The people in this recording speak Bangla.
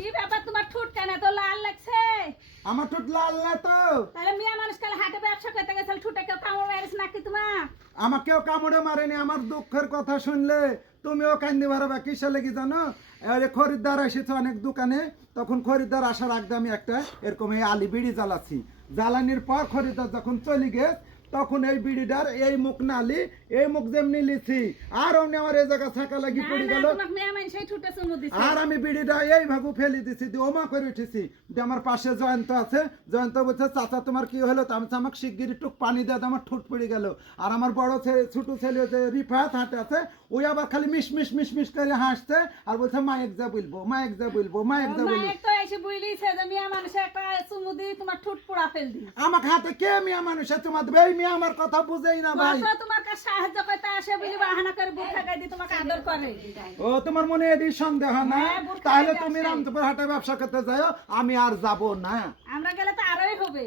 কি ব্যাপার তোমার ঠোঁট কেন তো লাল লাগছে? আমার ঠোঁট লাল না তো। তাহলে মিয়া মানুষ কাল হাটে ব্যবসা করতে গেছিল ঠোঁটে কেউ কামড় মেরেছে নাকি তোমার? আমাকেও কামড়ে মারেনি। আমার দুঃখের কথা শুনলে তুমিও কান্দি মারবা। কিসে লেগে জানো? আরে খরিদ্দার এসেছে অনেক দোকানে, তখন খরিদ্দার আসার আগে আমি একটা এরকম এই আলি বিড়ি জ্বালাচ্ছি। জ্বালানির পর খরিদ্দার যখন চলে গেছে তখন এই বিড়িটার এই মুখ নালি এই মুখ যেমনি লিছি আর অমনি আমার এই জায়গা ছাকা লাগি পড়ে গেল। তোমাকে মিয়া মানুষ সেই ঠোঁটে চুমু দিছে। আর আমি বিড়িটা এই ভাগু ফেলে দিছি, দিয়ে ওমা করে উঠেছি। দিয়ে আমার পাশে জয়ন্ত আছে, জয়ন্ত বলছে চাচা তোমার কি হলো? তো আমি বলছি, আমাকে শিগগির একটু পানি দেয়, আমার ঠোঁট পড়ে গেল। আর আমার বড় ছেলে ছোট ছেলে যে রিফাত হাঁটে আছে, ওই আবার খালি মিশ করে হাসছে আর বলছে মায়েক যা বলবো, মায়েক যা বলবো, মায়েক যা বলবো। মায়ের তো এসে বুঝলিছে যে মিয়া মানুষ একটা চুমু দিয়ে তোমার ঠোঁট পোড়া ফেল দি। আমাকে হাতে কে মিয়া মানুষে তোমার দেবে? এই মিয়া আমার কথা বুঝেই না ভাই। কত তোমার কাছে সাহায্য করতে আসে বলি বাহানা করে বুক ঠাকাই দিয়ে তোমাকে আদর করে। ও তোমার মনে এদিকে সন্দেহ না? হ্যাঁ, বুট তাহলে খাইতে তুমি আসে। রামপুর হাটে ব্যবসা করতে যাও, আমি আর যাব না। আমরা গেলে তো আরোই হবে।